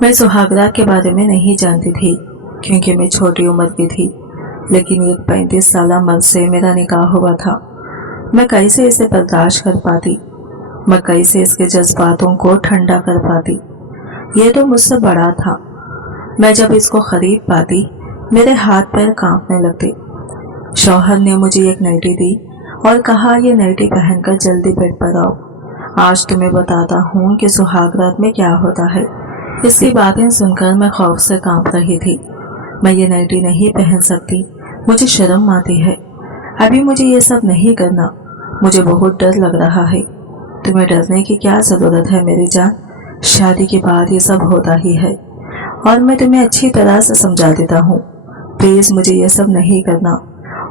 मैं सुहागरात के बारे में नहीं जानती थी क्योंकि मैं छोटी उम्र की थी, लेकिन एक 35 साल मर्द से मेरा निकाह हुआ था। मैं कैसे इसे बर्दाश्त कर पाती, मैं कैसे इसके जज्बातों को ठंडा कर पाती। ये तो मुझसे बड़ा था। मैं जब इसको खरीद पाती मेरे हाथ पैर कांपने लगते। शौहर ने मुझे एक नाइटी दी और कहा, ये नाइटी पहनकर जल्दी बेड पर आओ, आज तुम्हें बताता हूँ कि सुहागरात में क्या होता है। इसकी बातें सुनकर मैं खौफ से कांप रही थी। मैं ये नाइटी नहीं पहन सकती, मुझे शर्म आती है। अभी मुझे ये सब नहीं करना, मुझे बहुत डर लग रहा है। तुम्हें डरने की क्या ज़रूरत है मेरी जान, शादी के बाद ये सब होता ही है और मैं तुम्हें अच्छी तरह से समझा देता हूँ। प्लीज़ मुझे ये सब नहीं करना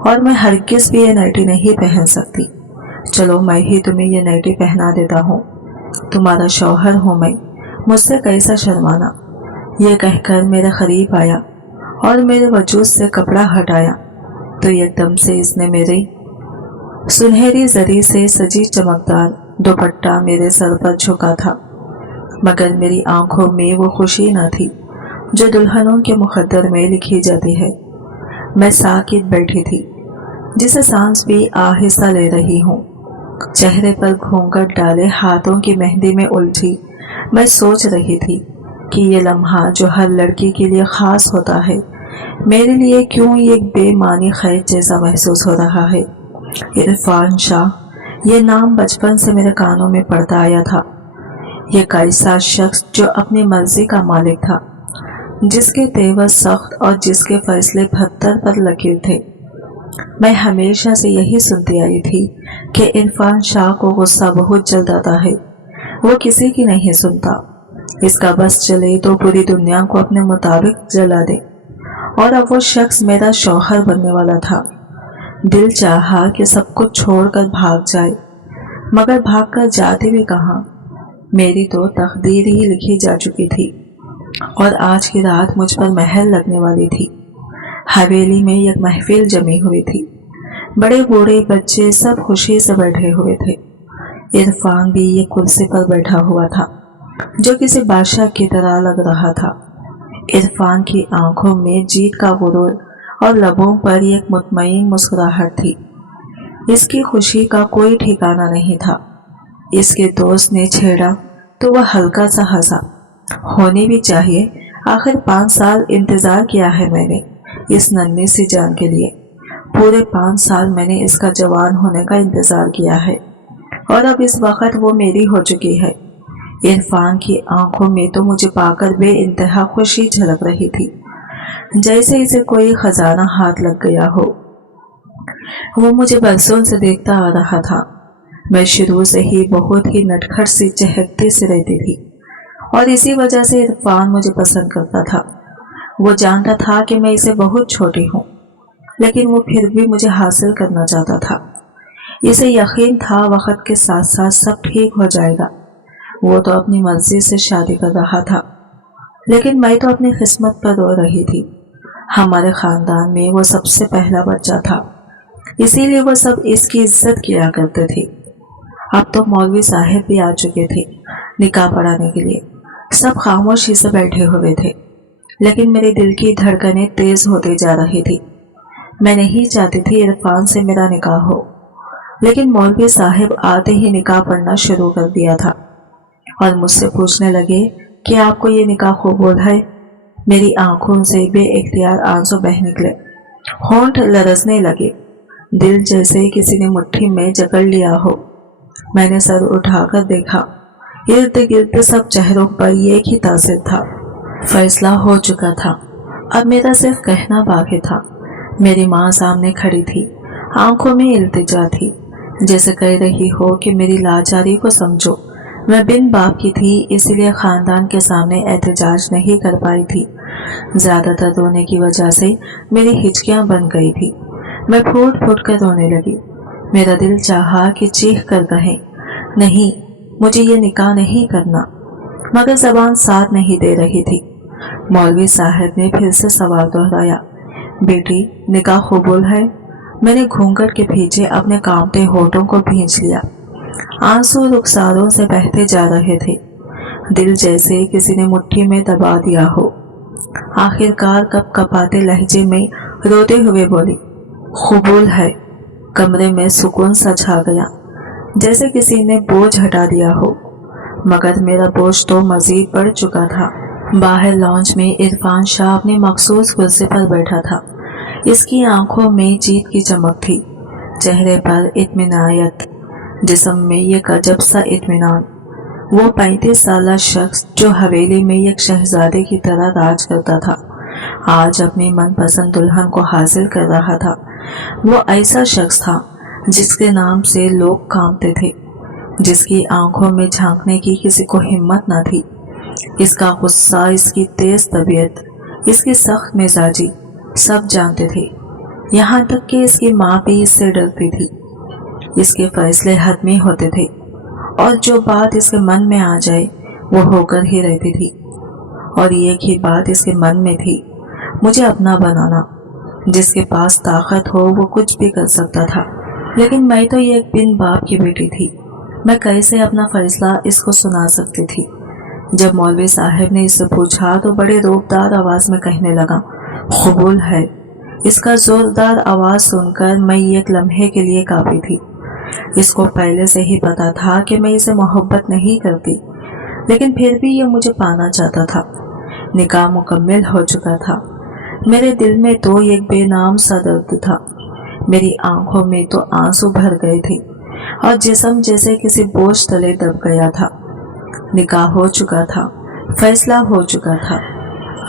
और मैं हरगिज़ भी ये नाइटी नहीं पहन सकती। चलो मैं ही तुम्हें ये नाइटी पहना देता हूँ, तुम्हारा शौहर हूँ मैं, मुझसे कैसा शर्माना। ये कहकर मेरे करीब आया और मेरे वजूद से कपड़ा हटाया तो एकदम से इसने मेरे सुनहरी जरी से सजी चमकदार दुपट्टा मेरे सर पर झुका था। मगर मेरी आंखों में वो खुशी न थी जो दुल्हनों के मुकद्दर में लिखी जाती है। मैं साकित बैठी थी, जिसे सांस भी आहिस्ता ले रही हूँ। चेहरे पर घूंघट डाले हाथों की मेहंदी में उलझी मैं सोच रही थी कि ये लम्हा जो हर लड़की के लिए ख़ास होता है, मेरे लिए क्यों एक बेमानी खैर जैसा महसूस हो रहा है। इरफान शाह, ये नाम बचपन से मेरे कानों में पड़ता आया था। ये कैसा शख्स जो अपनी मर्जी का मालिक था, जिसके तेवर सख्त और जिसके फैसले पत्थर पर लकीर थे। मैं हमेशा से यही सुनती आई थी कि इरफान शाह को गुस्सा बहुत जल्द आता है, वो किसी की नहीं सुनता। इसका बस चले तो पूरी दुनिया को अपने मुताबिक जला दे। और अब वो शख्स मेरा शौहर बनने वाला था। दिल चाहा कि सब कुछ छोड़कर भाग जाए, मगर भागकर जाती भी कहाँ। मेरी तो तकदीर ही लिखी जा चुकी थी और आज की रात मुझ पर महर लगने वाली थी। हवेली में एक महफिल जमी हुई थी, बड़े बूढ़े बच्चे सब खुशी से बैठे हुए थे। इरफान भी एक कुर्सी पर बैठा हुआ था जो किसी बादशाह की तरह लग रहा था। इरफान की आंखों में जीत का गुरूर और लबों पर एक मुतमईन मुस्कुराहट थी। इसकी खुशी का कोई ठिकाना नहीं था। इसके दोस्त ने छेड़ा तो वह हल्का सा हंसा। होनी भी चाहिए, आखिर 5 साल इंतजार किया है मैंने इस नन्ही सी जान के लिए। पूरे 5 साल मैंने इसका जवान होने का इंतजार किया है और अब इस वक्त वो मेरी हो चुकी है। इरफान की आंखों में तो मुझे पाकर बेइंतहा खुशी झलक रही थी, जैसे इसे कोई खजाना हाथ लग गया हो। वो मुझे बरसों से देखता आ रहा था। मैं शुरू से ही बहुत ही नटखट सी चहकती सी रहती थी और इसी वजह से इरफान मुझे पसंद करता था। वो जानता था कि मैं इसे बहुत छोटी हूँ, लेकिन वो फिर भी मुझे हासिल करना चाहता था। इसे यकीन था वक्त के साथ साथ सब ठीक हो जाएगा। वो तो अपनी मर्जी से शादी कर रहा था, लेकिन मैं तो अपनी किस्मत पर रो रही थी। हमारे खानदान में वो सबसे पहला बच्चा था, इसीलिए वो सब इसकी इज्जत किया करते थे। अब तो मौलवी साहब भी आ चुके थे निकाह पढ़ाने के लिए। सब खामोशी से बैठे हुए थे, लेकिन मेरे दिल की धड़कनें तेज होती जा रही थी। मैं नहीं चाहती थी इरफान से मेरा निकाह हो, लेकिन मौलवी साहब आते ही निकाह पढ़ना शुरू कर दिया था और मुझसे पूछने लगे कि आपको ये निकाह कबूल है। मेरी आंखों से बेइख्तियार आंसू बह निकले, होंठ लरसने लगे, दिल जैसे किसी ने मुट्ठी में जकड़ लिया हो। मैंने सर उठाकर देखा, इर्द गिर्द सब चेहरों पर एक ही तासिर था। फैसला हो चुका था, अब मेरा सिर्फ कहना बाकी था। मेरी माँ सामने खड़ी थी, आंखों में इल्तिजा थी, जैसे कह रही हो कि मेरी लाचारी को समझो। मैं बिन बाप की थी, इसलिए खानदान के सामने एहतजाज नहीं कर पाई थी। ज़्यादातर रोने की वजह से मेरी हिचकियाँ बन गई थी। मैं फूट फूट कर रोने लगी। मेरा दिल चाहा कि चीख कर कहे, नहीं, मुझे ये निकाह नहीं करना, मगर ज़बान साथ नहीं दे रही थी। मौलवी साहब ने फिर से सवाल दोहराया, बेटी निकाह कबूल है? मैंने घूंघट के पीछे अपने कांपते होठों को भींच लिया। आंसू रुखसारों से बहते जा रहे थे। दिल जैसे किसी ने मुट्ठी में दबा दिया हो। आखिरकार कप कपाते लहजे में रोते हुए बोली, कबूल है। कमरे में सुकून सा छा गया, जैसे किसी ने बोझ हटा दिया हो, मगर मेरा बोझ तो मजीद बढ़ चुका था। बाहर लॉन्च में इरफान शाह अपनी मखसूस कुर्सी पर बैठा था। इसकी आंखों में जीत की चमक थी, चेहरे पर इत्मीनानियत, जिस्म में एक अजब सा इत्मीनान। वो 35 साला शख्स जो हवेली में एक शहजादे की तरह राज करता था, आज अपनी मनपसंद दुल्हन को हासिल कर रहा था। वो ऐसा शख्स था जिसके नाम से लोग कांपते थे, जिसकी आंखों में झांकने की किसी को हिम्मत न थी। इसका गुस्सा, इसकी तेज तबीयत, इसकी सख्त मिजाजी सब जानते थे। यहाँ तक कि इसकी माँ भी इससे डरती थी। इसके फैसले हतमी होते थे और जो बात इसके मन में आ जाए वो होकर ही रहती थी। और एक ही बात इसके मन में थी, मुझे अपना बनाना। जिसके पास ताकत हो वो कुछ भी कर सकता था, लेकिन मैं तो एक बिन बाप की बेटी थी। मैं कैसे अपना फैसला इसको सुना सकती थी। जब मौलवी साहब ने इससे पूछा तो बड़े रोबदार आवाज में कहने लगा, कबूल है। इसका जोरदार आवाज सुनकर मैं एक लम्हे के लिए काफी थी। इसको पहले से ही पता था कि मैं इसे मोहब्बत नहीं करती, लेकिन फिर भी ये मुझे पाना चाहता था। निकाह मुकम्मल हो चुका था। मेरे दिल में तो एक बेनाम सा दर्द था। मेरी आंखों में तो आंसू भर गए थे और जिस्म जैसे किसी बोझ तले दब गया था। निकाह हो चुका था, फैसला हो चुका था।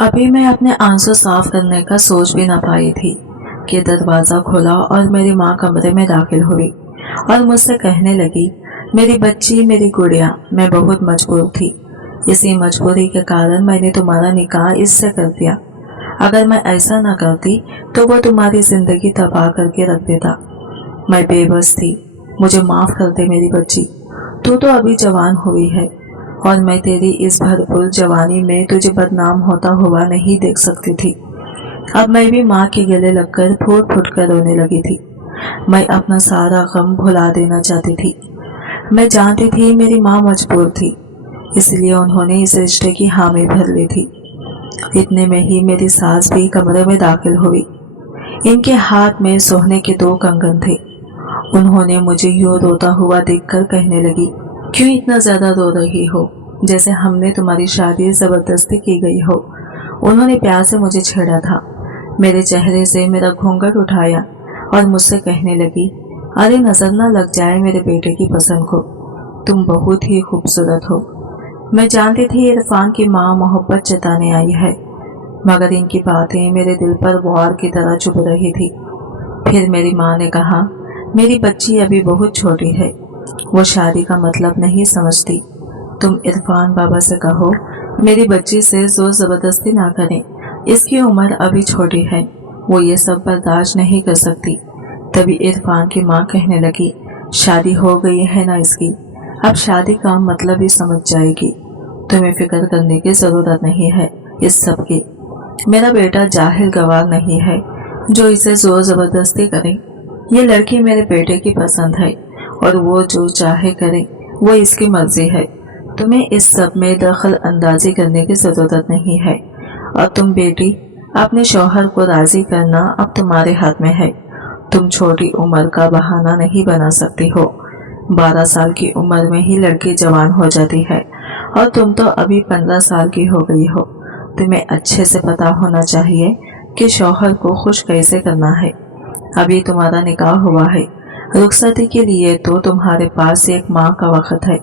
अभी मैं अपने आंसू साफ करने का सोच भी ना पाई थी कि दरवाजा खुला और मेरी माँ कमरे में दाखिल हुई और मुझसे कहने लगी, मेरी बच्ची, मेरी गुड़िया, मैं बहुत मजबूर थी। इसी मजबूरी के कारण मैंने तुम्हारा निकाह इससे कर दिया। अगर मैं ऐसा ना करती तो वो तुम्हारी जिंदगी तबाह करके रख देता। मैं बेबस थी, मुझे माफ कर दे मेरी बच्ची। तू तो अभी जवान हुई है और मैं तेरी इस भरपूर जवानी में तुझे बदनाम होता हुआ नहीं देख सकती थी। अब मैं भी माँ के गले लगकर फूट फूट कर रोने लगी थी। मैं अपना सारा गम भुला देना चाहती थी। मैं जानती थी मेरी माँ मजबूर थी, इसलिए उन्होंने इस रिश्ते की हामी भर ली थी। इतने में ही मेरी सास भी कमरे में दाखिल हुई। इनके हाथ में सोने के 2 कंगन थे। उन्होंने मुझे यूं रोता हुआ देखकर कहने लगी, क्यों इतना ज्यादा रो रही हो, जैसे हमने तुम्हारी शादी जबरदस्ती की गई हो। उन्होंने प्यार से मुझे छेड़ा था, मेरे चेहरे से मेरा घूंघट उठाया और मुझसे कहने लगी, अरे नजर ना लग जाए मेरे बेटे की पसंद को, तुम बहुत ही खूबसूरत हो। मैं जानती थी इरफान की माँ मोहब्बत जताने आई है, मगर इनकी बातें मेरे दिल पर वार की तरह चुभ रही थी। फिर मेरी माँ ने कहा, मेरी बच्ची अभी बहुत छोटी है, वो शादी का मतलब नहीं समझती। तुम इरफान बाबा से कहो मेरी बच्ची से जोर जबरदस्ती ना करें, इसकी उम्र अभी छोटी है, वो ये सब बर्दाश्त नहीं कर सकती। तभी इरफान की माँ कहने लगी, शादी हो गई है ना इसकी, अब शादी का मतलब भी समझ जाएगी। तुम्हें फिक्र करने की जरूरत नहीं है इस सब की। मेरा बेटा जाहिल गवार नहीं है जो इसे जोर जबरदस्ती करे। ये लड़की मेरे बेटे की पसंद है और वो जो चाहे करे, वो इसकी मर्जी है। तुम्हें इस सब में दखल अंदाजी करने की जरूरत नहीं है। और तुम बेटी, अपने शौहर को राजी करना अब तुम्हारे हाथ में है। तुम छोटी उम्र का बहाना नहीं बना सकती हो। 12 साल की उम्र में ही लड़की जवान हो जाती है और तुम तो अभी 15 साल की हो गई हो। तुम्हें अच्छे से पता होना चाहिए कि शौहर को खुश कैसे करना है। अभी तुम्हारा निकाह हुआ है, रुखसती के लिए तो तुम्हारे पास एक माह का वक्त है।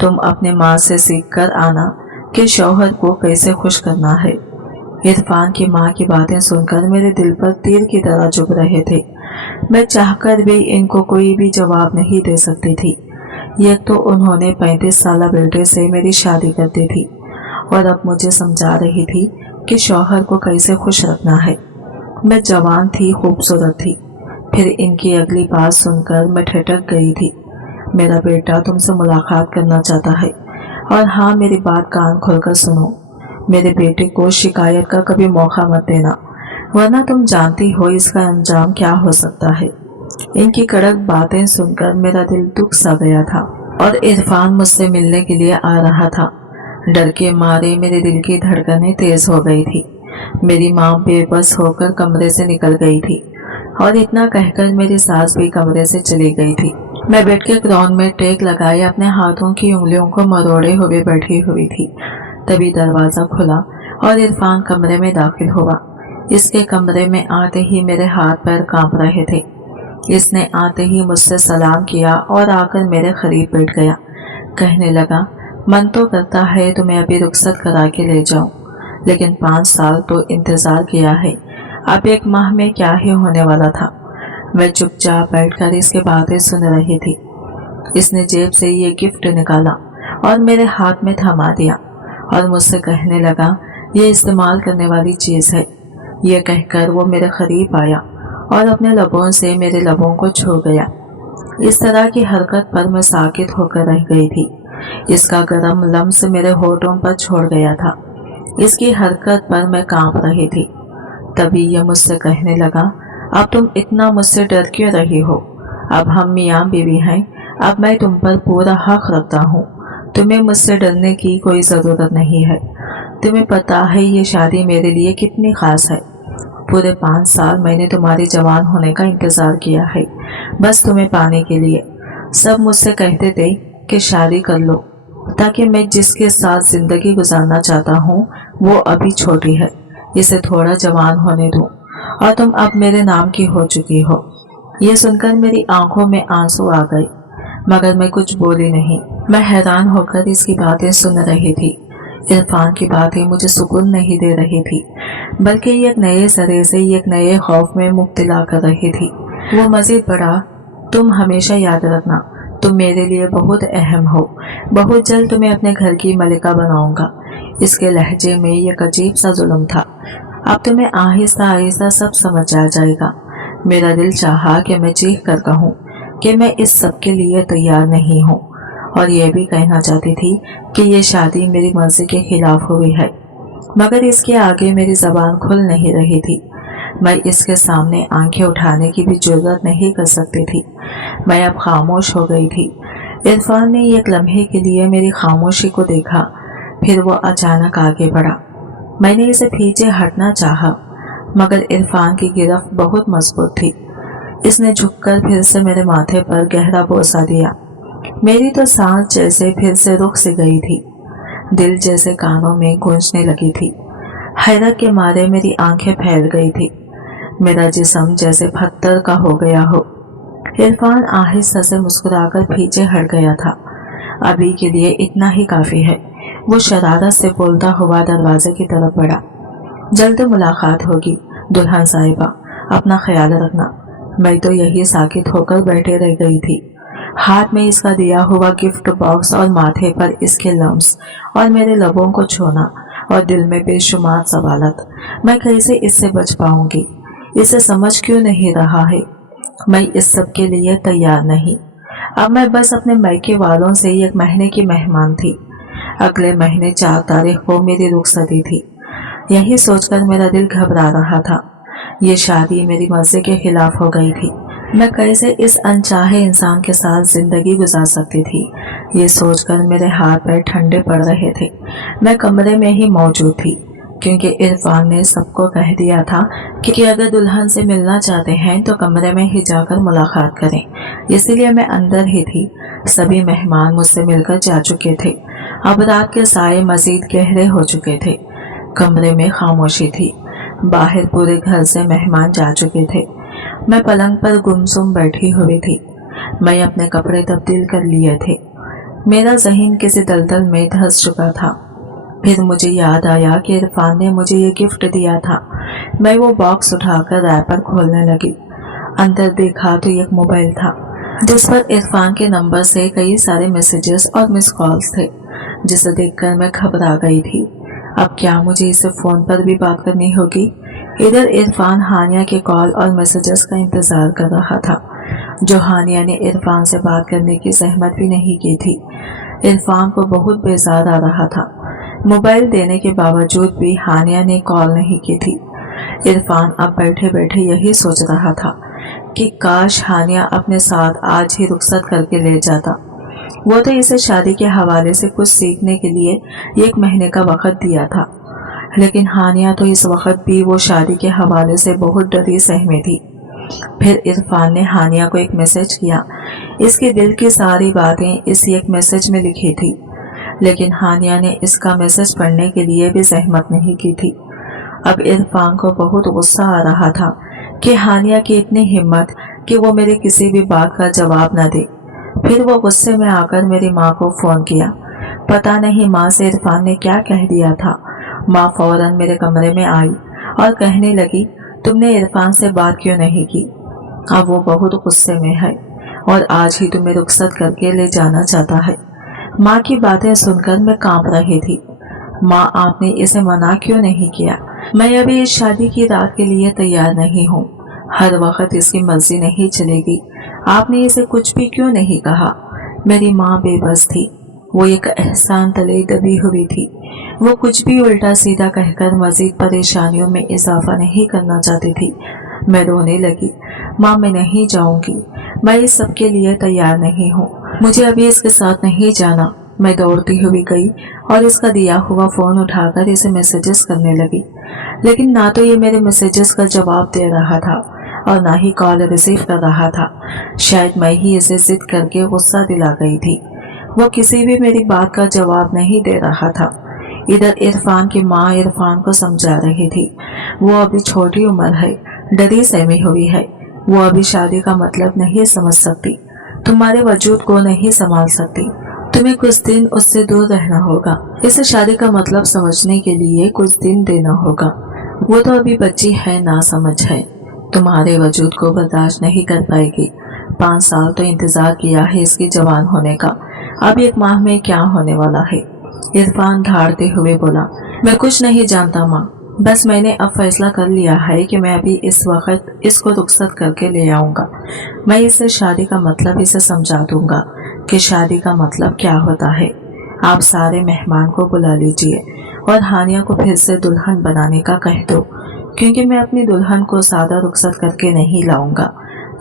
तुम अपने माँ से सीख कर आना कि शौहर को कैसे खुश करना है। इरफान की माँ की बातें सुनकर मेरे दिल पर तीर की तरह चुभ रहे थे। मैं चाहकर भी इनको कोई भी जवाब नहीं दे सकती थी। यह तो उन्होंने 35 साला बेटे से मेरी शादी कर दी थी और अब मुझे समझा रही थी कि शौहर को कैसे खुश रखना है। मैं जवान थी, खूबसूरत थी। फिर इनकी अगली बात सुनकर मैं ठिठक गई थी। मेरा बेटा तुमसे मुलाकात करना चाहता है, और हाँ, मेरी बात कान खोलकर सुनो। मेरे बेटे को शिकायत का कभी मौका मत देना, वरना तुम जानती हो इसका अंजाम क्या हो सकता है। इनकी कड़क बातें सुनकर मेरा दिल दुख सा गया था और इरफान मुझसे मिलने के लिए आ रहा था। डर के मारे मेरे दिल की धड़कनें तेज हो गई थी। मेरी माँ बेबस होकर कमरे से निकल गई थी और इतना कहकर मेरी सास भी कमरे से चली गई थी। मैं बेड के ग्राउंड में टेक लगाए अपने हाथों की उंगलियों को मरोड़े हुए बैठी हुई थी। तभी दरवाजा खुला और इरफान कमरे में दाखिल हुआ। इसके कमरे में आते ही मेरे हाथ पैर कांप रहे थे। इसने आते ही मुझसे सलाम किया और आकर मेरे करीब बैठ गया। कहने लगा, मन तो करता है तुम्हें अभी रुखसत करा के ले जाऊं, लेकिन 5 साल तो इंतजार किया है, अब 1 माह में क्या ही होने वाला था। मैं चुपचाप बैठकर इसके बातें सुन रही थी। इसने जेब से ये गिफ्ट निकाला और मेरे हाथ में थमा दिया और मुझसे कहने लगा, ये इस्तेमाल करने वाली चीज़ है। ये कहकर वो मेरे करीब आया और अपने लबों से मेरे लबों को छू गया। इस तरह की हरकत पर मैं साकित होकर रह गई थी। इसका गर्म लम्स मेरे होठों पर छोड़ गया था। इसकी हरकत पर मैं कांप रही थी। तभी यह मुझसे कहने लगा, अब तुम इतना मुझसे डर क्यों रही हो? अब हम मियाँ बीवी हैं, अब मैं तुम पर पूरा हक रखता हूँ। तुम्हें मुझसे डरने की कोई ज़रूरत नहीं है। तुम्हें पता है ये शादी मेरे लिए कितनी खास है। पूरे 5 साल मैंने तुम्हारे जवान होने का इंतज़ार किया है, बस तुम्हें पाने के लिए। सब मुझसे कहते थे कि शादी कर लो, ताकि मैं जिसके साथ ज़िंदगी गुजारना चाहता हूँ वो अभी छोटी है, इसे थोड़ा जवान होने दूँ, और तुम अब मेरे नाम की हो चुकी हो। ये सुनकर मेरी आंखों में आंसू आ गए, मगर मैं कुछ बोली नहीं। मैं हैरान होकर इसकी बातें सुन रही थी। इरफान की बातें मुझे सुकून नहीं दे रही थी, बल्कि एक नए सिरे से एक नए खौफ में मुब्तला कर रही थी। वो मजीद बढ़ा, तुम हमेशा याद रखना, तुम मेरे लिए बहुत अहम हो। बहुत जल्द तुम्हें अपने घर की मलिका बनाऊंगा। इसके लहजे में एक अजीब सा जुल्म था। अब तुम्हें आहिस्ता आहिस्ता सब समझ आ जाएगा। मेरा दिल चाहा कि मैं चीख कर कहूँ कि मैं इस सब के लिए तैयार नहीं हूँ, और यह भी कहना चाहती थी कि ये शादी मेरी मर्जी के खिलाफ हुई है, मगर इसके आगे मेरी ज़बान खुल नहीं रही थी। मैं इसके सामने आंखें उठाने की भी जुर्रत नहीं कर सकती थी। मैं अब खामोश हो गई थी। इरफान ने एक लम्हे के लिए मेरी खामोशी को देखा, फिर वो अचानक आगे बढ़ा। मैंने इसे पीछे हटना चाहा, मगर इरफान की गिरफ्त बहुत मजबूत थी। इसने झुककर फिर से मेरे माथे पर गहरा बोसा दिया। मेरी तो सांस जैसे फिर से रुक सी गई थी, दिल जैसे कानों में गूंजने लगी थी। हैरत के मारे मेरी आंखें फैल गई थी, मेरा जिस्म जैसे पत्थर का हो गया हो। इरफान आहिस्ता से मुस्कुराकर पीछे हट गया था। अभी के लिए इतना ही काफी है, वो शरारत से बोलता हुआ दरवाजे की तरफ बढ़ा। जल्द मुलाकात होगी दुल्हन साहिबा, अपना ख्याल रखना। मैं तो यही साकित होकर बैठे रह गई थी। हाथ में इसका दिया हुआ गिफ्ट बॉक्स और माथे पर इसके लम्स और मेरे लबों को छूना, और दिल में बेशुमार सवालत। मैं कैसे इससे बच पाऊंगी? इसे समझ क्यों नहीं रहा है? मैं इस सब के लिए तैयार नहीं। अब मैं बस अपने मायके वालों से 1 महीने की मेहमान थी। अगले महीने 4 तारीख को मेरी रुखसती थी। यही सोचकर मेरा दिल घबरा रहा था। ये शादी मेरी मर्जी के खिलाफ हो गई थी। मैं कैसे इस अनचाहे इंसान के साथ जिंदगी गुजार सकती थी? ये सोचकर मेरे हाथ पैर ठंडे पड़ रहे थे। मैं कमरे में ही मौजूद थी, क्योंकि इरफान ने सबको कह दिया था कि अगर दुल्हन से मिलना चाहते हैं तो कमरे में ही जाकर मुलाकात करें। इसलिए मैं अंदर ही थी। सभी मेहमान मुझसे मिलकर जा चुके थे। अब रात के साए मजीद गहरे हो चुके थे। कमरे में खामोशी थी। बाहर पूरे घर से मेहमान जा चुके थे। मैं पलंग पर गुमसुम बैठी हुई थी। मैं अपने कपड़े तब्दील कर लिए थे। मेरा ज़हन किसी दलदल में धंस चुका था। फिर मुझे याद आया कि इरफान ने मुझे ये गिफ्ट दिया था। मैं वो बॉक्स उठाकर रैपर खोलने लगी। अंदर देखा तो एक मोबाइल था, जिस पर इरफान के नंबर से कई सारे मैसेजेस और मिस कॉल्स थे, जिसे देखकर मैं घबरा गई थी। अब क्या मुझे इसे फ़ोन पर भी बात करनी होगी? इधर इरफान हानिया के कॉल और मैसेजेस का इंतज़ार कर रहा था, जो हानिया ने इरफान से बात करने की सहमत भी नहीं की थी। इरफान को बहुत बेजार आ रहा था। मोबाइल देने के बावजूद भी हानिया ने कॉल नहीं की थी। इरफान अब बैठे बैठे यही सोच रहा था कि काश हानिया अपने साथ आज ही रुखसत करके ले जाता। وہ تو इसे शादी के हवाले से कुछ सीखने के लिए 1 महीने का वक्त दिया था, लेकिन हानिया तो इस वक्त भी वो शादी के हवाले से बहुत डरी सहमी थी। फिर इरफान ने हानिया को एक मैसेज किया। इसके दिल की सारी बातें इस एक मैसेज में लिखी थी, लेकिन हानिया ने इसका मैसेज पढ़ने के लिए भी जहमत नहीं की थी। अब इरफान को बहुत गुस्सा आ रहा था कि हानिया की इतनी हिम्मत कि वो मेरी किसी भी बात का जवाब न दे। फिर वो गुस्से में आकर मेरी माँ को फ़ोन किया। पता नहीं माँ से इरफान ने क्या कह दिया था। माँ फौरन मेरे कमरे में आई और कहने लगी, तुमने इरफान से बात क्यों नहीं की? अब वो बहुत गुस्से में है और आज ही तुम्हें रुखसत करके ले जाना चाहता है। माँ की बातें सुनकर मैं कांप रही थी। माँ, आपने इसे मना क्यों नहीं किया? मैं अभी इस शादी की रात के लिए तैयार नहीं हूँ। हर वक्त इसकी मर्जी नहीं चलेगी। आपने इसे कुछ भी क्यों नहीं कहा? मेरी माँ बेबस थी। वो एक एहसान तले दबी हुई थी। वो कुछ भी उल्टा सीधा कहकर मजीद परेशानियों में इजाफा नहीं करना चाहती थी। मैं रोने लगी। माँ, मैं नहीं जाऊंगी। मैं इस सब के लिए तैयार नहीं हूँ। मुझे अभी इसके साथ नहीं जाना। मैं दौड़ती हुई गई और इसका दिया हुआ फ़ोन उठाकर इसे मैसेजेस करने लगी, लेकिन ना तो ये मेरे मैसेजेस का जवाब दे रहा था और ना ही कॉल रिसीव कर रहा था। शायद मैं ही इसे जिद करके गुस्सा दिला गई थी। वो किसी भी मेरी बात का जवाब नहीं दे रहा था। इधर इरफान की माँ इरफान को समझा रही थी। वो अभी छोटी उम्र है, डरी सहमी हुई है। वो अभी शादी का मतलब नहीं समझ सकती, तुम्हारे वजूद को नहीं संभाल सकती। तुम्हें कुछ दिन उससे दूर रहना होगा। इसे शादी का मतलब समझने के लिए कुछ दिन देना होगा। वो तो अभी बच्ची है, ना समझ है, तुम्हारे वजूद को बर्दाश्त नहीं कर पाएगी। 5 साल तो इंतजार किया है इसकी जवान होने का, अब 1 माह में क्या होने वाला है? इरफान धाड़ते हुए बोला, मैं कुछ नहीं जानता माँ, बस मैंने अब फैसला कर लिया है कि मैं अभी इस वक्त इसको रुखसत करके ले आऊँगा। मैं इसे शादी का मतलब इसे समझा दूंगा कि शादी का मतलब क्या होता है। आप सारे मेहमान को बुला लीजिए और हानिया को फिर से दुल्हन बनाने का कह दो, क्योंकि मैं अपनी दुल्हन को सादा रुखसत करके नहीं लाऊंगा,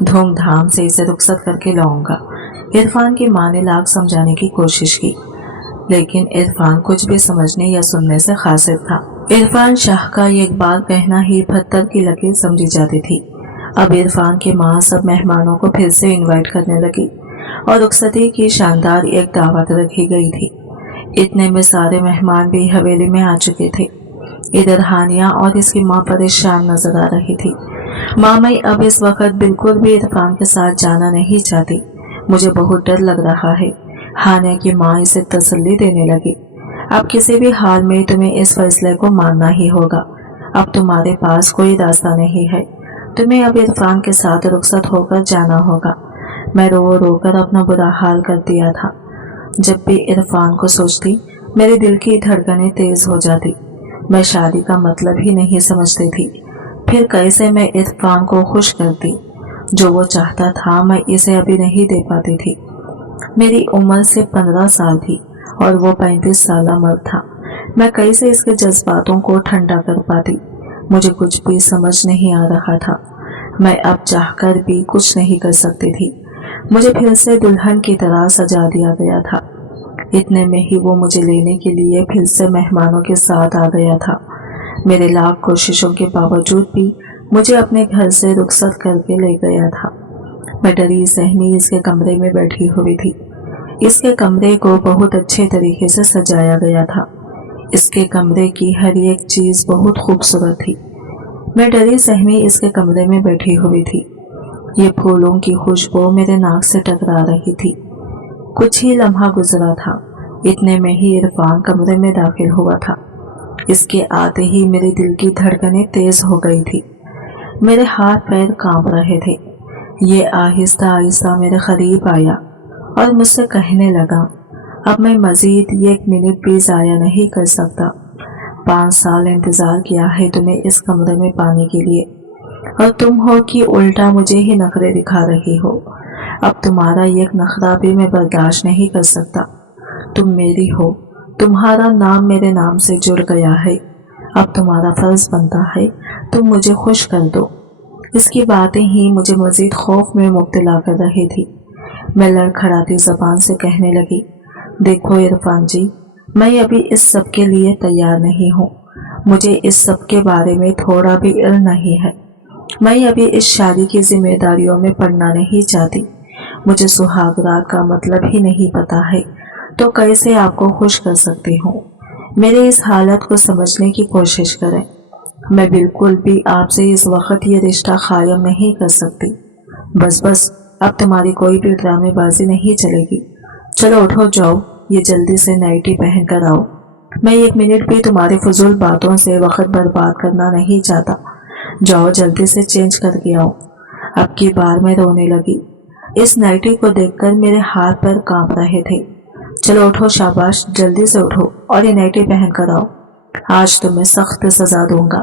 धूमधाम से इसे रुखसत करके लाऊंगा। इरफान की माँ ने लाख समझाने की कोशिश की, लेकिन इरफान कुछ भी समझने या सुनने से कासिर था। इरफान शाह का एक बार कहना ही पत्थर की लकीर समझी जाती थी। अब इरफान की माँ सब मेहमानों को फिर से इनवाइट करने लगी और रुखसती की शानदार एक दावत रखी गई थी। इतने में सारे मेहमान भी हवेली में आ चुके थे। इधर हानिया और इसकी माँ परेशान नजर आ रही थी। माँ, मैं अब इस वक्त बिल्कुल भी इरफान के साथ जाना नहीं चाहती, मुझे बहुत डर लग रहा है। हानिया की माँ इसे तसल्ली देने लगी। अब किसी भी हाल में तुम्हें इस फैसले को मानना ही होगा। अब तुम्हारे पास कोई रास्ता नहीं है, तुम्हें अब इरफान के साथ रुखसत होकर जाना होगा। मैं रो रो कर अपना बुरा हाल कर दिया था। जब भी इरफान को सोचती मेरे दिल की धड़कनें तेज हो जाती। मैं शादी का मतलब ही नहीं समझती थी। फिर कैसे मैं इरफान को खुश करती? जो वो चाहता था मैं इसे अभी नहीं दे पाती थी। मेरी उम्र से 15 साल थी और वो 35 साल मर्द था। मैं कैसे इसके जज्बातों को ठंडा कर पाती? मुझे कुछ भी समझ नहीं आ रहा था। मैं अब चाहकर भी कुछ नहीं कर सकती थी। मुझे फिर से दुल्हन की तरह सजा दिया गया था। इतने में ही वो मुझे लेने के लिए फिर से मेहमानों के साथ आ गया था। मेरे लाख कोशिशों के बावजूद भी मुझे अपने घर से रुखसत करके ले गया था। मैं डरी सहमी इसके कमरे में बैठी हुई थी। इसके कमरे को बहुत अच्छे तरीके से सजाया गया था। इसके कमरे की हर एक चीज बहुत खूबसूरत थी। मैं डरी सहमी इसके कमरे में बैठी हुई थी। ये फूलों की खुशबू मेरे नाक से टकरा रही थी। कुछ ही लम्हा गुजरा था, इतने में ही इरफान कमरे में दाखिल हुआ था। इसके आते ही मेरे दिल की धड़कनें तेज हो गई थी। मेरे हाथ पैर कांप रहे थे। ये आहिस्ता आहिस्ता मेरे करीब आया और मुझसे कहने लगा, अब मैं मजीद 1 मिनट भी ज़ाया नहीं कर सकता। 5 साल इंतज़ार किया है तुम्हें इस कमरे में पाने के लिए, और तुम हो कि उल्टा मुझे ही नखरे दिखा रही हो। अब तुम्हारा एक नखरा भी मैं बर्दाश्त नहीं कर सकता। तुम मेरी हो, तुम्हारा नाम मेरे नाम से जुड़ गया है। अब तुम्हारा फर्ज बनता है तुम मुझे खुश कर दो। इसकी बातें ही मुझे मजीद खौफ में मुब्तला कर रही थी। मैं लड़खड़ाती जबान से कहने लगी, देखो इरफान जी, मैं अभी इस सब के लिए तैयार नहीं हूँ। मुझे इस सब के बारे में थोड़ा भी इल्म नहीं है। मैं अभी इस शादी की जिम्मेदारियों में पड़ना नहीं चाहती। मुझे सुहागरात का मतलब ही नहीं पता है, तो कैसे आपको खुश कर सकती हूँ। मेरे इस हालत को समझने की कोशिश करें। मैं बिल्कुल भी आपसे इस वक्त ये रिश्ता कायम नहीं कर सकती। बस बस, अब तुम्हारी कोई भी ड्रामेबाजी नहीं चलेगी। चलो उठो, जाओ, ये जल्दी से नाइटी पहन कर आओ। मैं एक मिनट भी तुम्हारी फजूल बातों से वक्त बर्बाद करना नहीं चाहता। जाओ जल्दी से चेंज करके आओ। अब की बार मैं रोने लगी। इस नाइटी को देखकर मेरे हाथ पैर कांप रहे थे। चलो उठो, शाबाश, जल्दी से उठो और ये नाइटी पहन कर आओ। आज तुम्हें सख्त सजा दूंगा।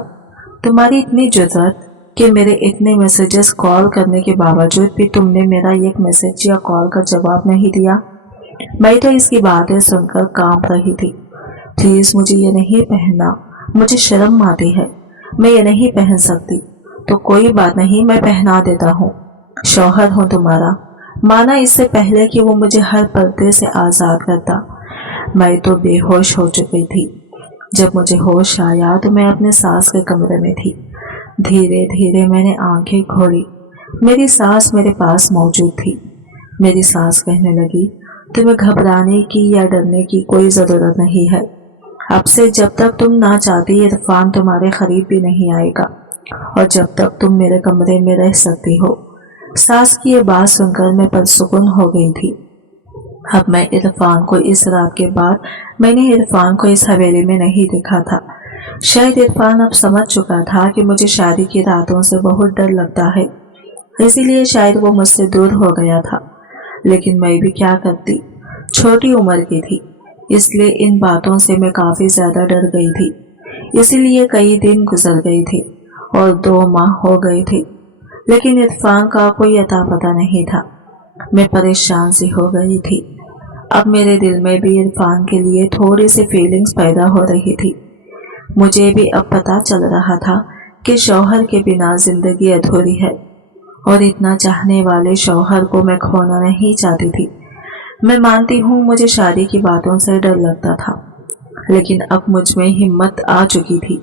तुम्हारी इतनी जुर्रत कि मेरे इतने मैसेजेस कॉल करने के बावजूद भी तुमने मेरा एक मैसेज या कॉल का जवाब नहीं दिया। मैं तो इसकी बातें सुनकर कांप रही थी। प्लीज मुझे ये नहीं पहनना, मुझे शर्म आती है, मैं ये नहीं पहन सकती। तो कोई बात नहीं, मैं पहना देता हूँ। शौहर हूँ तुम्हारा, माना इससे पहले कि वो मुझे हर पर्दे से आज़ाद करता। मैं तो बेहोश हो चुकी थी। जब मुझे होश आया तो मैं अपने सास के कमरे में थी। धीरे धीरे मैंने आंखें खोली। मेरी सास मेरे पास मौजूद थी। मेरी सास कहने लगी, तुम्हें घबराने की या डरने की कोई ज़रूरत नहीं है। अब से जब तक तुम ना चाहती इरफान तुम्हारे करीब भी नहीं आएगा, और जब तक तुम मेरे कमरे में रह सकती हो। सास की ये बात सुनकर मैं पुरसुकून हो गई थी। अब मैं इरफान को इस रात के बाद मैंने इरफान को इस हवेली में नहीं देखा था। शायद इरफान अब समझ चुका था कि मुझे शादी की रातों से बहुत डर लगता है, इसीलिए शायद वो मुझसे दूर हो गया था। लेकिन मैं भी क्या करती, छोटी उम्र की थी, इसलिए इन बातों से मैं काफ़ी ज़्यादा डर गई थी। इसीलिए कई दिन गुजर गए थे और 2 माह हो गए थे, लेकिन इरफान का कोई अता पता नहीं था। मैं परेशान सी हो गई थी। अब मेरे दिल में भी इरफान के लिए थोड़ी सी फीलिंग्स पैदा हो रही थी। मुझे भी अब पता चल रहा था कि शौहर के बिना जिंदगी अधूरी है, और इतना चाहने वाले शौहर को मैं खोना नहीं चाहती थी। मैं मानती हूँ मुझे शादी की बातों से डर लगता था, लेकिन अब मुझ में हिम्मत आ चुकी थी।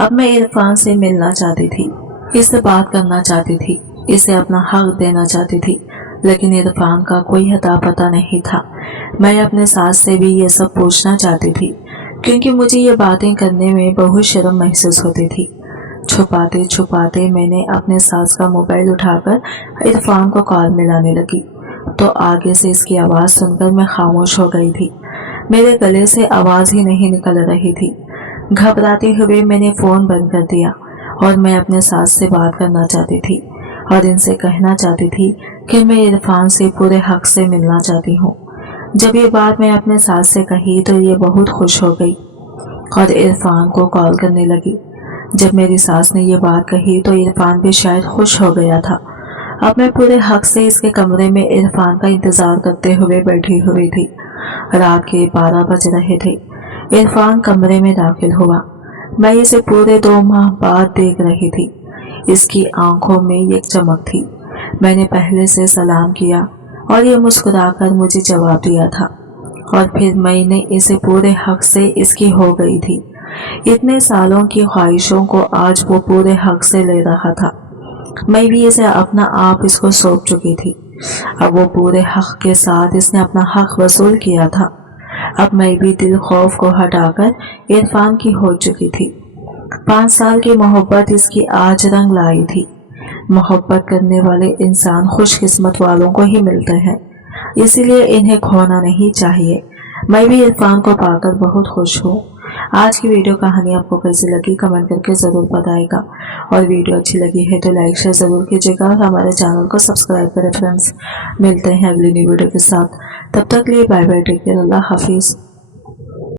अब मैं इरफान से मिलना चाहती थी, इससे बात करना चाहती थी, इसे अपना हक देना चाहती थी, लेकिन इरफान का कोई अता पता नहीं था। मैं अपने सास से भी ये सब पूछना चाहती थी, क्योंकि मुझे ये बातें करने में बहुत शर्म महसूस होती थी। छुपाते छुपाते मैंने अपने सास का मोबाइल उठाकर इरफान को कॉल मिलाने लगी, तो आगे से इसकी आवाज़ सुनकर मैं खामोश हो गई थी। मेरे गले से आवाज़ ही नहीं निकल रही थी। घबराते हुए मैंने फ़ोन बंद कर दिया और मैं अपने सास से बात करना चाहती थी और इनसे कहना चाहती थी कि मैं इरफान से पूरे हक से मिलना चाहती हूँ। जब ये बात मैं अपने सास से कही तो ये बहुत खुश हो गई और इरफान को कॉल करने लगी। जब मेरी सास ने ये बात कही तो इरफान भी शायद खुश हो गया था। अब मैं पूरे हक से इसके कमरे में इरफान का इंतज़ार करते हुए बैठी हुई थी। रात के 12 बज रहे थे। इरफान कमरे में दाखिल हुआ। मैं इसे पूरे 2 माह बाद देख रही थी। इसकी आंखों में एक चमक थी। मैंने पहले से सलाम किया और ये मुस्कुराकर मुझे जवाब दिया था, और फिर मैंने इसे पूरे हक से इसकी हो गई थी। इतने सालों की ख्वाहिशों को आज वो पूरे हक से ले रहा था। मैं भी इसे अपना आप इसको सौंप चुकी थी। अब वो पूरे हक के साथ इसने अपना हक वसूल किया था। अब मैं भी दिल खौफ को हटाकर इरफान की हो चुकी थी। 5 साल की मोहब्बत इसकी आज रंग लाई थी। मोहब्बत करने वाले इंसान खुशकिस्मत वालों को ही मिलते हैं, इसीलिए इन्हें खोना नहीं चाहिए। मैं भी इरफान को पाकर बहुत खुश हूँ। आज की वीडियो कहानी आपको कैसी लगी कमेंट करके ज़रूर बताएगा, और वीडियो अच्छी लगी है तो लाइक शेयर ज़रूर कीजिएगा और हमारे चैनल को सब्सक्राइब करें फ्रेंड्स। मिलते हैं अगली न्यू वीडियो के साथ, तब तक लिए बाय बाय, टेक केयर, अल्लाह हाफिज़।